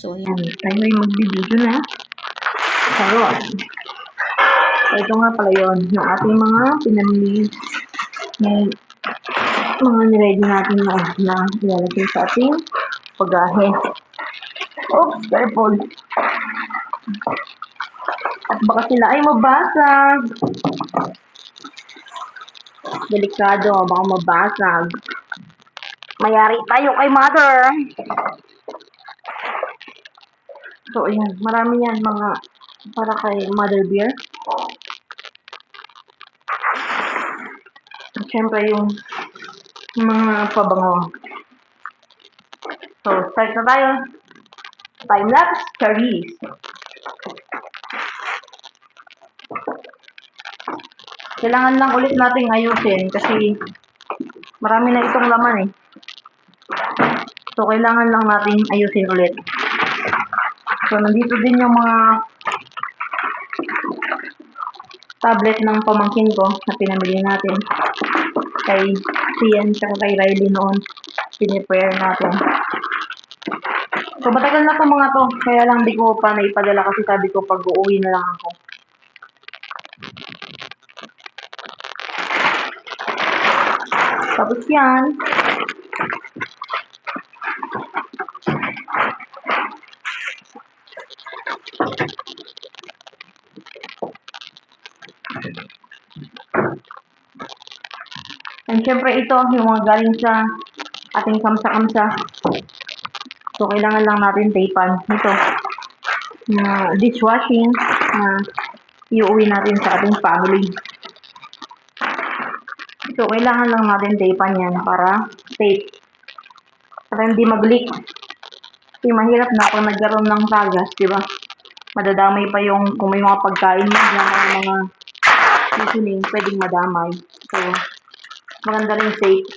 So, ayan. Tayo ay magbibideo na. Karon. So, ito nga pala yun. Yung ating mga pinamili. May mga niready natin na ilalagay sa ating pagahe. Oops, careful. At baka sila ay mabasag. Delikado, baka mabasag. Mayari tayo kay mother. So, ayan. Marami yan mga para kay mother bear. At syempre yung mga pabango. So, start na tayo. Time-lapse cherries. Kailangan lang ulit nating ayusin kasi marami na itong laman eh. So, kailangan lang nating ayusin ulit. So, nandito din yung mga tablet ng pamangkin ko na pinamili natin. Kay Sian at kay Riley noon. Pinipare natin. So, matagal na to mga to. Kaya lang di ko pa naipadala kasi sabi ko pag uuwi na lang ako. Tapos yan. And syempre ito, yung mga galing sa ating kamsa-kamsa. So, kailangan lang natin tapean. Ito, na dishwashing na iuwi natin sa ating family. So, kailangan lang natin tapean yan para safe. Para hindi mag-leak. Kasi mahirap na kung nagkaroon ng tagas, di ba? Madadamay pa yung, kung may mga pagkain mo dyan, mga seasoning, pwedeng madamay. So, maganda rin safe.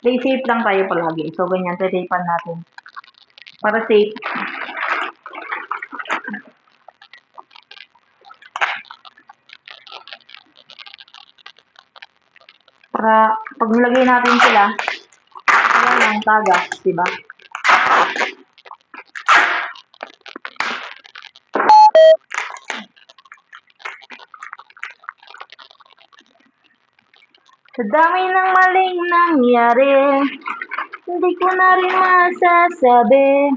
Stay safe lang tayo palagi. So, ganyan, tatapan natin. Para safe. Para, pag nilagay natin sila, wala lang tagas, diba? Sa dami ng maling nangyari, hindi ko na rin masasabi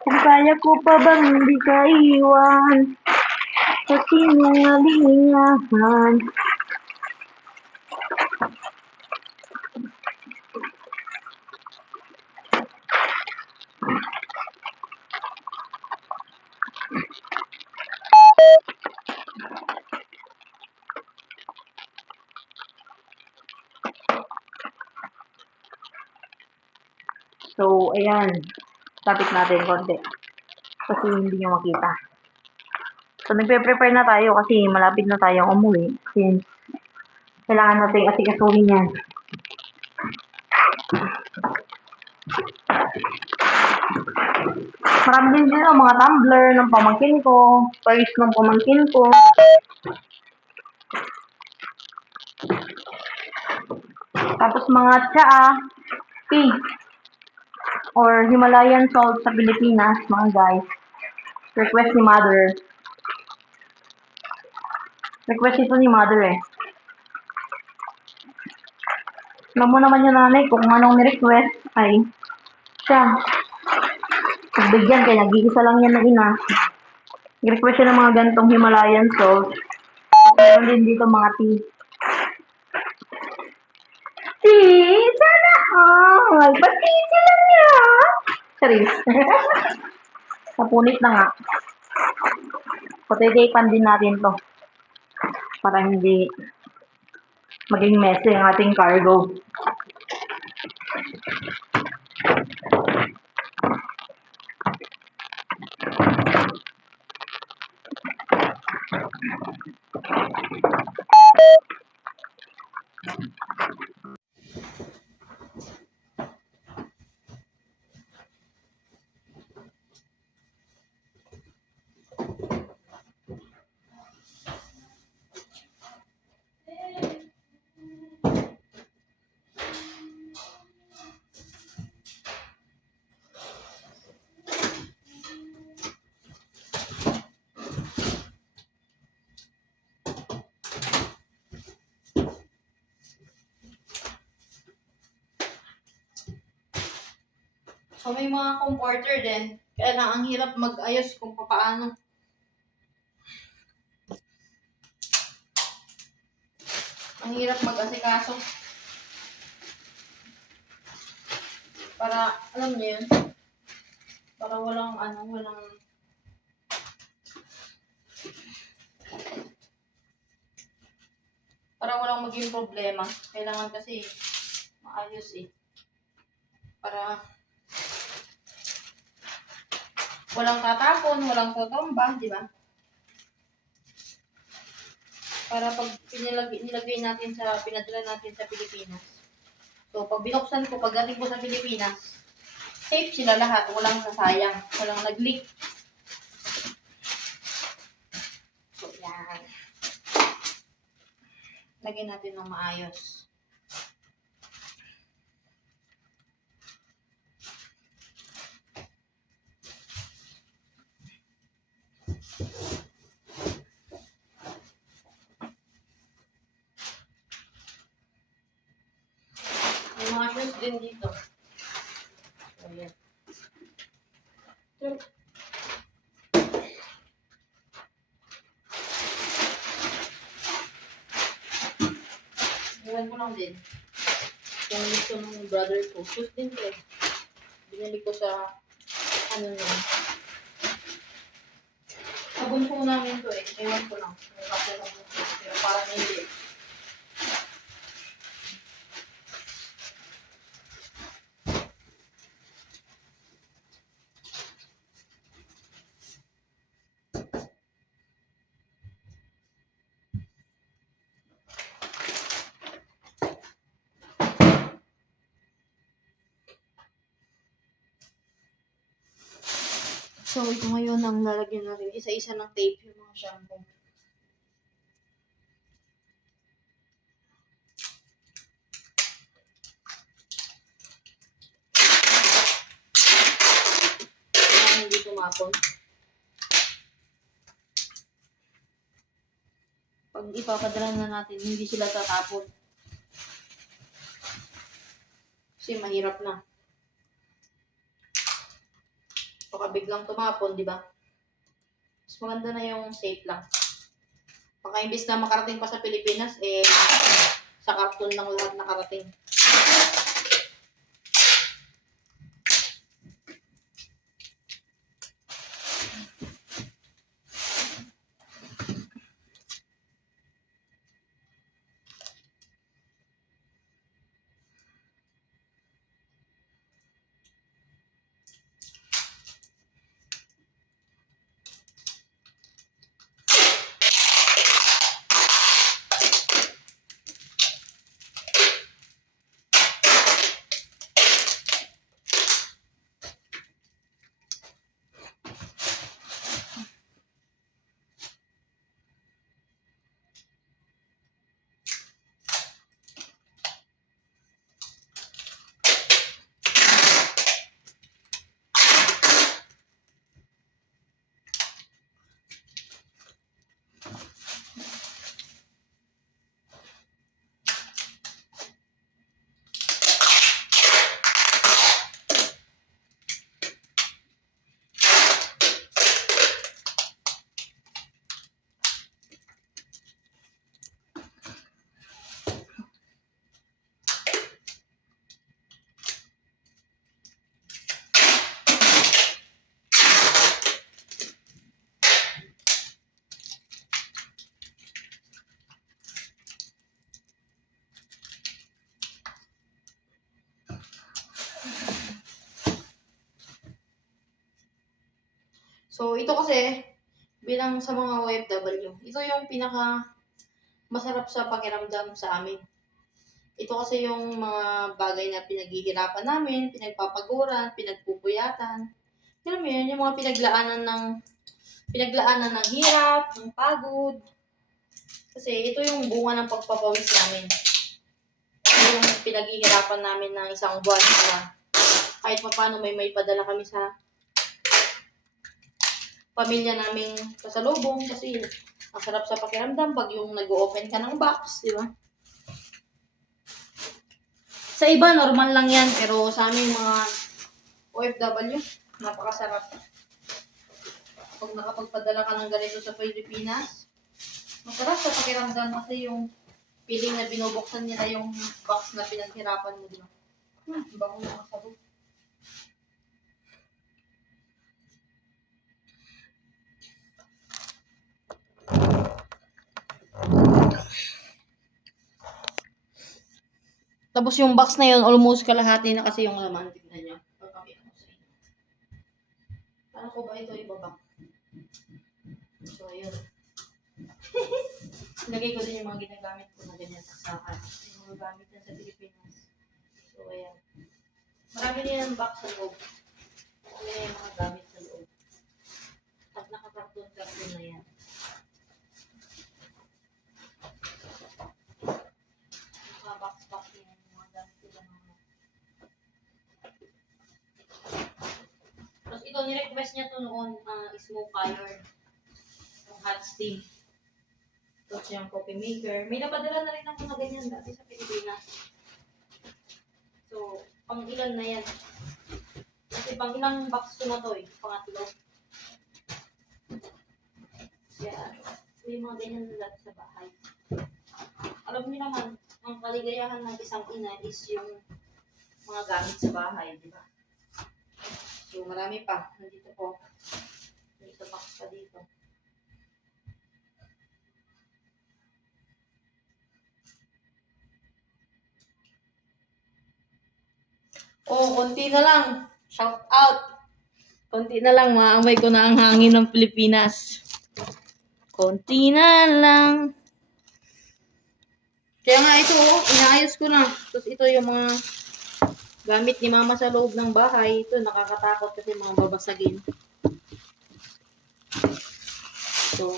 kung kaya ko pa bang hindi ka iwan sa sinungalingahan. So, ayan. Tapit natin konti. Kasi hindi nyo makita. So, nagpe-prepare na tayo kasi malapit na tayong umuwi. Since, kailangan natin asikasuhin yan. Marami din dito mga tumbler ng pamangkin ko. Toys ng pamangkin ko. Tapos mga tsaa, tea, or Himalayan salt sa Pilipinas, mga guys. Request ni mother. Request ito ni mother eh. Alam mo naman yung nanay kung anong ni-request ay siya. Pagbigyan kaya nag-iisa lang yan ng ina. Nag-request siya ng mga gantong Himalayan salt. Meron din dito mga tea. Tea? Sana all! Pati sila niya! Charis. Napunit na nga. Patay-taypan din natin to. Para hindi maging messy ang ating cargo. So, may mga comforter din. Kaya lang, ang hirap mag-ayos kung paano. Ang hirap mag-asikaso. Para, alam niyo yun, para walang maging problema. Kailangan kasi maayos eh. Para walang tatapon, walang totomba, di ba? Para pag nilagay natin pinadala natin sa Pilipinas. So, pag binuksan ko, pagdating ko sa Pilipinas, safe sila lahat, walang nasayang, walang nag-leak. So, yan. Lagyan natin ng maayos. May mga shoes din dito. So, yan. Iwan ko lang din. Yung gusto ng brother ko. Shoes din ko eh. Binili ko sa ano nun. Sa bunso namin to eh. Ewan ko lang. May kapya sa bunso. Pero parang hindi. So, ito ngayon ang lalagyan natin. Isa-isa ng tape yung mga shampoo. Kaya hindi tumapon. Pag ipapadala na natin, hindi sila tatapon. Kasi mahirap na. Baka biglang tumapon, di ba? Mas maganda na yung safe lang. Baka imbis na makarating pa sa Pilipinas, eh, sa karton lang lahat nakarating. So, ito kasi, bilang sa mga OFW, ito yung pinaka masarap sa pakiramdam sa amin. Ito kasi yung mga bagay na pinaghihirapan namin, pinagpapaguran, pinagpupuyatan. Alam mo yun, yung mga pinaglaanan ng hirap, ng pagod. Kasi ito yung bunga ng pagpapawis namin. Ito yung pinaghihirapan namin ng isang buwan na kahit paano may padala kami sa pamilya naming kasalubong kasi ang sarap sa pakiramdam pag yung nag-open ka ng box, di ba? Sa iba, normal lang yan. Pero sa aming mga OFW, napakasarap. Pag nakapagpadala ka ng ganito sa Pilipinas, masarap sa pakiramdam kasi yung feeling na binubuksan nila yung box na pinaghirapan mo, di ba? Bago na masarap. Tapos yung box na yun, almost kalahati na kasi yung laman. Tignan nyo. Papakita ko sa inyo. Paano ko ba ito ibaba? So, yun. Lagay ko din yung mga ginagamit ko na ganyan sa akin. Yung mga gamit yan sa Pilipinas. So, ayan. Marami din yung box sa loob. Marami na yung mga gamit sa loob. At nakakarton-karton na yan. Naka-box-box yung mga gamit ko na mga. Tapos ito, nirequest niya to noon, smoke iron. Yung hot steam. Tapos yung coffee maker. May napadala na rin ako na ganyan dati sa Pilipinas. So, pang ilan na yan. Kasi pang ilang box ko na to eh. Pangatlo. Kaya, may mga ganyan na dati sa bahay. Alam niyo naman, ang kaligayahan ng isang ina is yung mga gamit sa bahay, di ba? So, marami pa. Nandito po. May isa box pa dito. Oh, konti na lang. Shout out. Konti na lang, maamoy ko na ang hangin ng Pilipinas. Konti na lang. Kaya nga ito, inaayos ko na. Tapos ito yung mga gamit ni mama sa loob ng bahay. Ito, nakakatakot kasi mga babasagin. So,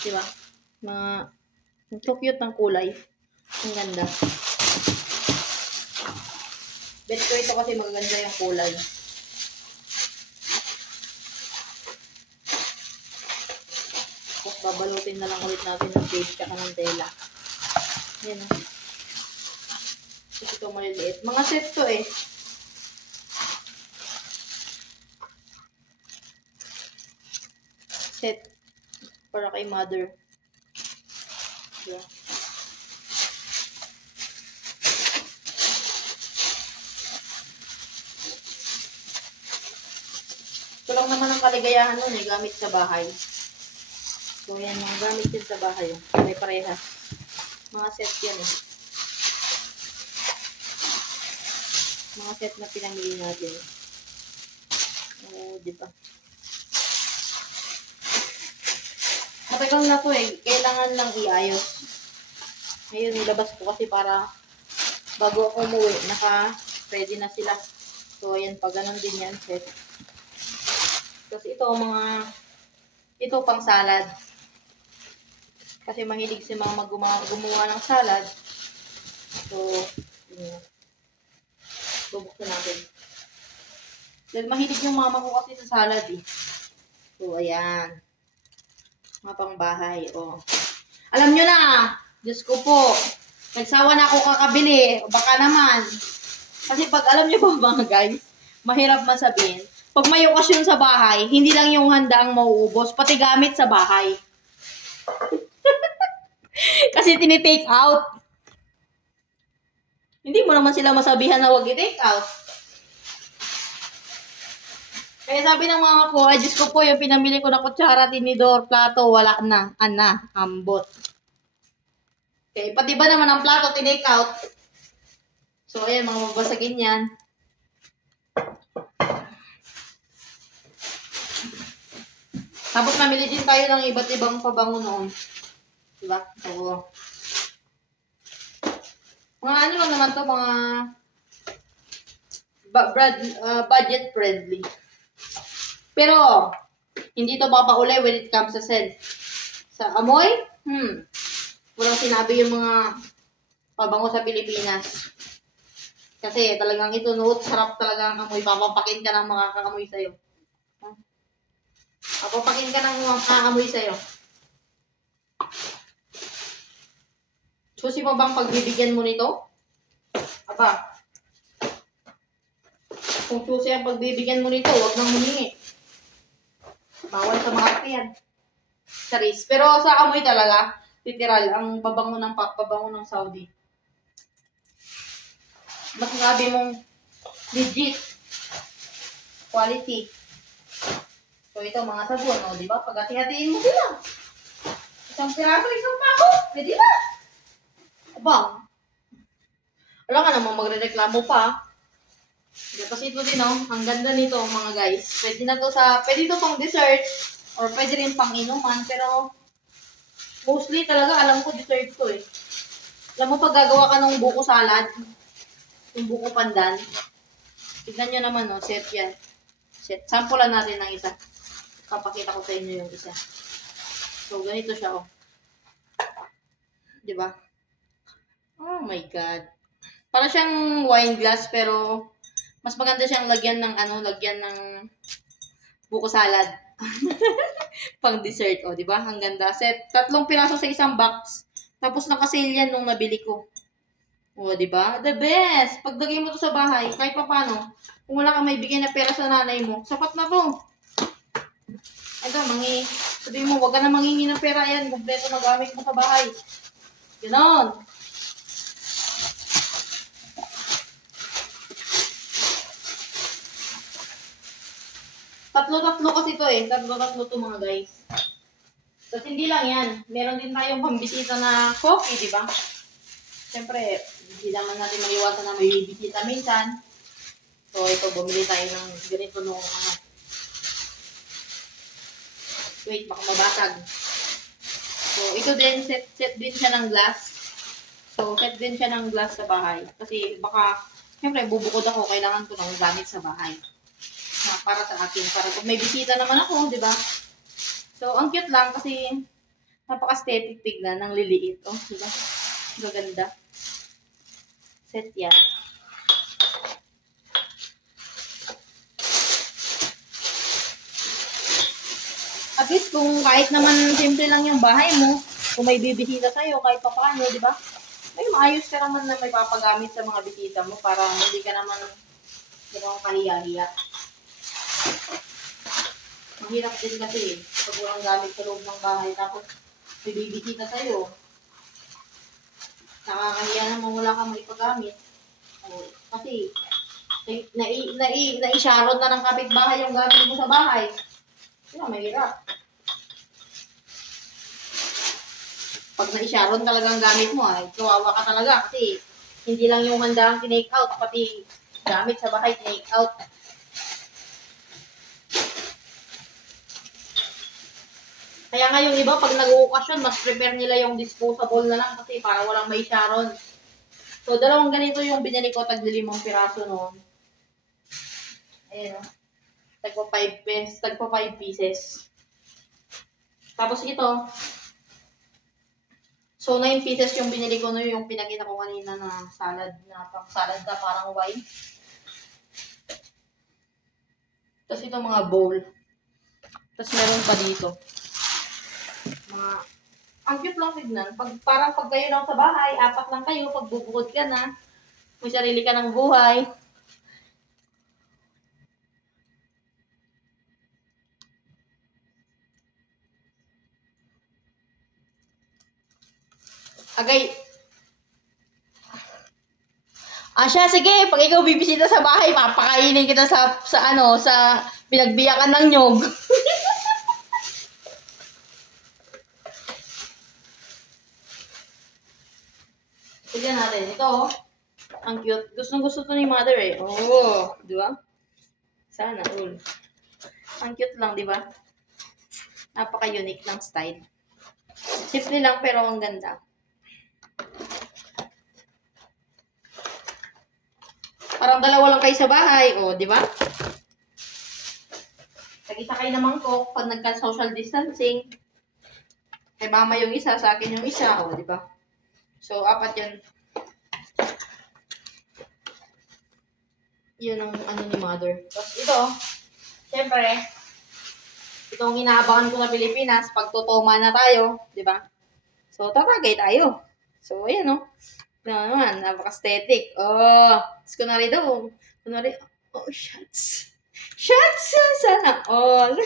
diba? Mga, ang cute ng kulay. Ang ganda. Bet ko ito kasi magaganda yung kulay. Tapos babalutin na lang ulit natin ng tape tsaka ng tela. Yan o. Tapos ito maliliit. Mga set to eh. Set. Para kay mother. Diba? Ito lang naman ang kaligayahan nun eh, gamit sa bahay. So, yan, mga gamit yun sa bahay. May parehas. Mga set yan eh. Mga set na pinamili natin. Oo, diba? Matagal na to eh. Kailangan lang iayos. Ngayon, nilabas ko kasi para bago ako umuwi, naka-ready na sila. So, ayan, pag ganun din yan, set. Tapos ito, ito pang salad. Kasi mahilig si mama gumawa ng salad. So, yun. Bubuksan natin. Dahil mahilig yung mama ko kasi sa salad eh. So, ayan. Mga pang bahay, oh. Alam nyo na, Diyos ko po, nagsawa na ako kakabili. Baka naman. Kasi pag alam nyo ba mga guys, mahirap masabihin. Pag may okasyon sa bahay, hindi lang yung handa ang mauubos, pati gamit sa bahay. Kasi tinitake out. Hindi mo naman sila masabihan na huwag i-take out. Kaya sabi ng mama ko, ay Diyos ko po, yung pinamili ko na kutsara, tinidor, plato, wala na. Ambot. Okay, pati ba naman ang plato, tinake out. So, ayan, mga mabasagin yan. Tapos namili din tayo ng iba't ibang pabango noon. Diba? So, mga ano lang naman to, mga budget friendly. Pero, hindi to papaulay when it comes sa scent. Sa amoy, walang sinabi yung mga pabango sa Pilipinas. Kasi talagang ito, sarap talaga ang amoy. Papapakin ka ng mga kakamoy sa'yo. Papapakin ka ng mga kakamoy sa'yo. Susi mo bang pagbibigyan mo nito? Aba, Kung susi ang pagbibigyan mo nito, huwag nang humingi. Bawal sa mga yan. Charis. Pero sa amoy talaga, literal, ang pabango ng Saudi. Masasabi mong legit. Quality. So ito mga sabon, o, di ba? Pag hati-hatiin mo sila. Isang piraso, isang pako. Pwede na. Abang. Wala ka namang magre-reklamo pa. Kasi ito din, oh, ang ganda nito, mga guys. Pwede ito pang dessert, or pwede rin pang inuman, pero mostly talaga, alam ko, dessert to eh. Alam mo, pag gagawa ka ng buko salad, yung buko pandan, tignan nyo naman, oh, set yan. Set. Sampulan natin ng isa. Papakita ko sa inyo yung isa. So, ganito siya, oh. Diba? Oh my God. Para siyang wine glass, pero mas maganda siyang lagyan ng buko salad. Pang dessert, oh, di ba? Ang ganda. Set, 3 piraso sa isang box. Tapos naka-sale yan nung nabili ko. Oh, di ba? The best! Pagdagay mo to sa bahay, kahit pa paano, kung wala kang may bigay na pera sa nanay mo, sapat na to. Ito, sabihin mo, wag ka na mangingi ng pera yan. Kompleto na gamit mo sa bahay. Ganon. Tatlo-tatlo kasi to eh. Tatlo-tatlo to mga guys. Tapos hindi lang yan. Meron din tayong pambisita na coffee, di ba? Siyempre, hindi naman natin maiwasan na may bibisita minsan. So, ito, bumili tayo ng ganito nung wait, baka mabasag. So, ito din, set din siya ng glass. So, set din siya ng glass sa bahay. Kasi baka, siyempre, bubukod ako, kailangan ko ng gamit sa bahay. Para sa akin, para kung may bisita naman ako, di ba? So, ang cute lang kasi napaka-aesthetic tignan ng liliit. Oh, di ba? Maganda. Set yan. At least kung kahit naman simple lang yung bahay mo, kung may bibisita sa'yo, kahit pa paano, di ba? May maayos ka naman na may papagamit sa mga bisita mo para hindi ka naman kahiya-hiya. Mahirap din kasi pag walang gamit sa loob ng bahay tapos may bibisita sa'yo. Nakakahiya naman wala kang maipagamit. Kasi na-isharon na ng kapitbahay yung gamit mo sa bahay. Kaya mahirap. Pag na-isharon talaga ang gamit mo, ay kawawa ka talaga kasi hindi lang yung handa ang tinake out, pati gamit sa bahay tinake out. Kaya nga yung iba, pag nag-uukasyon, mas prepare nila yung disposable na lang kasi para walang may sharon. So, dalawang ganito yung binili ko, tag 5 piraso noon. Ayan o. Tagpa 5 pieces. Tapos ito, so 9 pieces yung binili ko noon, yung pinakita ko kanina na salad, na pang salad na parang wine. Tapos ito mga bowl. Tapos meron pa dito. Ang cute lang tignan. Parang pag kayo lang sa bahay, 4 lang kayo, pag bubukod ka na, may sarili ka ng buhay. Agay. Siya, sige, pag ikaw bibisita sa bahay, papakainin kita sa pinagbiyakan ng nyog. Tignan natin. Ito, ang cute. Gustong-gusto to ni mother eh. Oh, di ba? Sana all. Ang cute lang, di ba? Napaka-unique ng style. Simple lang pero ang ganda. Parang dalawa lang kayo sa bahay, oh, di ba? Tag-isa kayo na mangkok pag nagka-social distancing. Kay mama yung isa, sa akin yung isa, oh, di ba? So, 4 yun. Yun ang ni mother. Tapos ito, syempre, itong inaabangan ko sa Pilipinas, pag tutuma na tayo, di ba? So, tatagay tayo. So, ayan, oh. Naman, napaka-aesthetic. Oh, kunwari daw, Oh, shots. Shots! Sana all.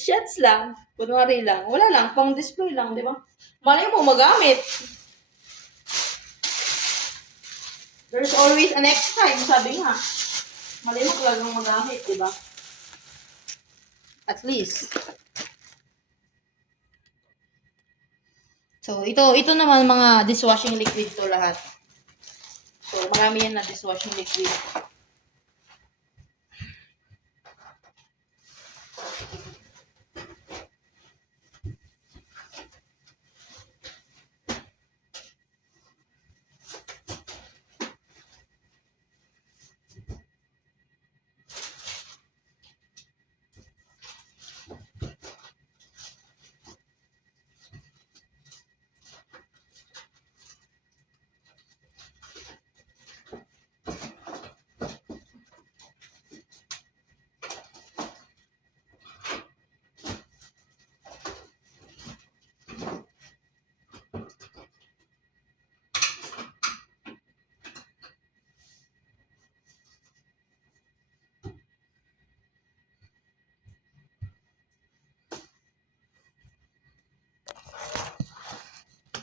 Shots lang. Kunwari lang. Wala lang. Pang display lang, di ba? Malay mo magamit. There's always a next time, sabi nga. Malay mo talagang magamit, di ba? At least. So, ito naman mga dishwashing liquid to lahat. So, marami yan na dishwashing liquid.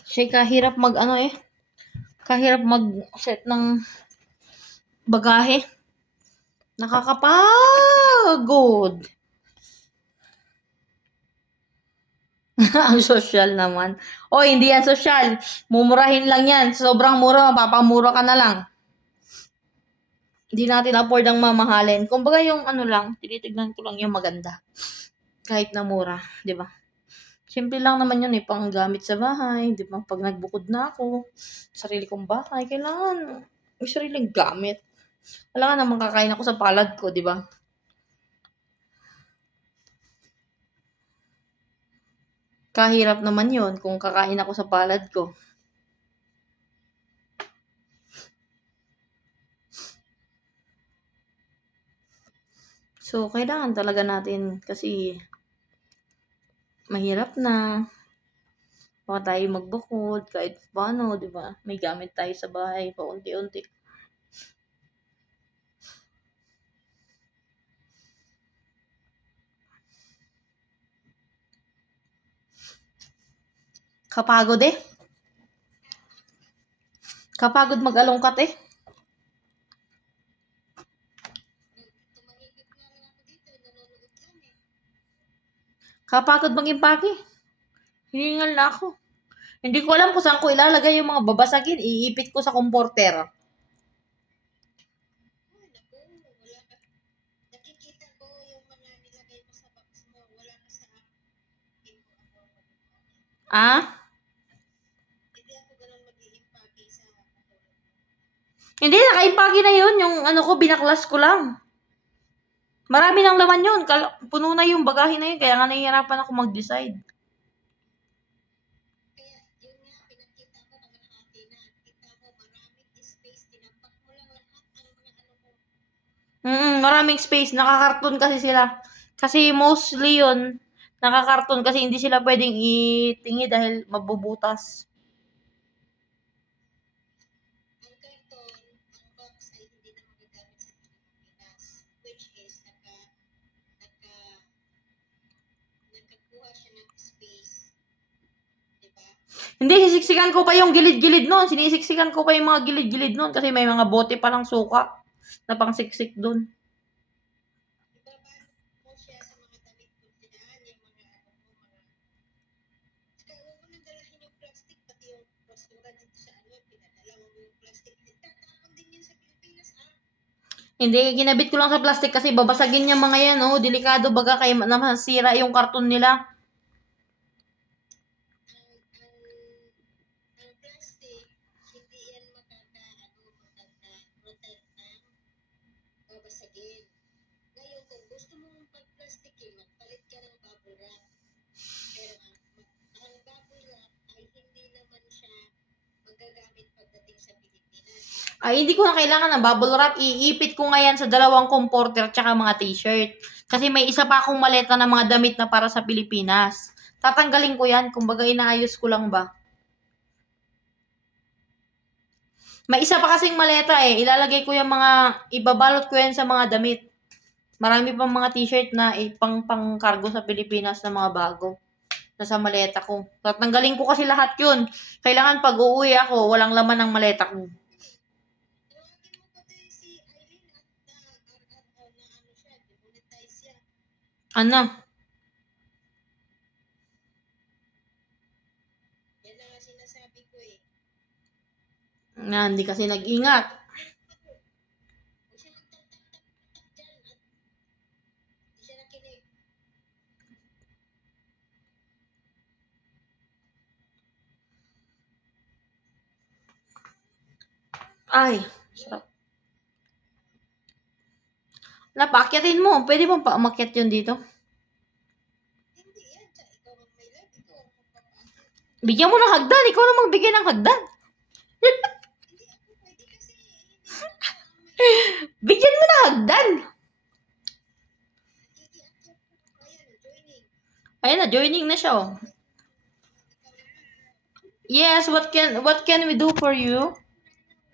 Siya kahirap kahirap mag-set ng bagahe. Nakakapagod. Ang social naman. O, hindi yan social. Mumurahin lang yan. Sobrang mura, mapapamura ka na lang. Hindi natin afford ang mamahalin. Kumbaga yung lang, tinitignan ko lang yung maganda. Kahit na mura, di ba? Simple lang naman yun panggamit sa bahay, di ba? Pag nagbukod na ako, sarili kong bahay, kailangan may sariling gamit. Wala nga naman kakain ako sa palad ko, di ba? Kahirap naman yun kung kakain ako sa palad ko. So, kailangan talaga natin kasi mahirap na. Baka tayo magbukod kahit paano, di ba? May gamit tayo sa bahay paunti-unti. Kapagod eh. Kapagod mag-alongkat eh. Kapagod mag-impake. Hiningal na ako. Hindi ko alam kung saan ko ilalagay yung mga babasagin. Iipit ko sa comforter. Nakikita ko yung mga nilagay mo sa box mo. Wala ka sa akin. Ah? Hindi ako ganun mag-i-impake sa katulad mo. Hindi, nakaimpake na yun. Yung ko, binaklas ko lang. Marami ng laman yun. Puno na yung bagahe na yun. Kaya nga nahihirapan ako mag-decide. Kaya yun nga, pinakita ko naghahati na. Kita mo maraming space. Tinampak mo lang lahat ang mga mo. Maraming space. Nakakarton kasi sila. Kasi mostly yun, nakakarton kasi hindi sila pwedeng itingi dahil mabubutas. Ang karton, ang box ay hindi na magagamit sa Pilipinas. Which is, nagkakuha siya ng space. Diba? Hindi, sisiksikan ko pa yung gilid-gilid nun. Sinisiksikan ko pa yung mga gilid-gilid nun kasi may mga bote palang suka na pangsiksik dun. Ibabalot mo siya sa mga damit mo dyan, yung mga Saka huwag mo nang dalahin yung plastic, pati yung basura dito sa pinadala mo yung plastic. Tatapon din yun sa Pilipinas, Hindi, ginabit ko lang sa plastic kasi babasagin niya mga yan, oh. Delikado baga kay masira yung karton nila. Ang plastic, hindi yan protect ng babasagin. Ngayon, kung gusto mong pag-plastikin, magpalit ka ng bubble wrap. Pero ang bubble wrap ay hindi naman siya magagamit pagdating sa Pilipinas. Ay, hindi ko na kailangan ng bubble wrap. Iipit ko nga yan sa 2 comforter tsaka mga t-shirt. Kasi may isa pa akong maleta ng mga damit na para sa Pilipinas. Tatanggalin ko yan. Kumbaga, inaayos ko lang ba. May isa pa kasing maleta eh. Ilalagay ko yung ibabalot ko yan sa mga damit. Marami pang mga t-shirt na pang cargo sa Pilipinas na mga bago. Nasa maleta ko. Tatanggalin ko kasi lahat yun. Kailangan pag uuwi ako, walang laman ng maleta ko. Tawagin mo pa tayo si Eileen at na ano siya, demonetize siya. Ano? Yan na nga sinasabi ko eh. Na, hindi kasi nag-ingat. Huwag siya magtak-tak-tak dyan at hindi siya nakinig. Ay, sarap. Napakyatin mo. Pwede mo pa umakyat yun dito? Hindi yan. Ikaw ang may love, ikaw ang magpapakit. Bigyan mo ng hagdan. Ikaw na magbigay ng hagdan. Hindi ako pwede kasi hindi naman ako ang may Bigyan mo ng hagdan. nakikiakyat ko. Ayan, joining. Ayun na, joining na siya oh. Yes, what can we do for you?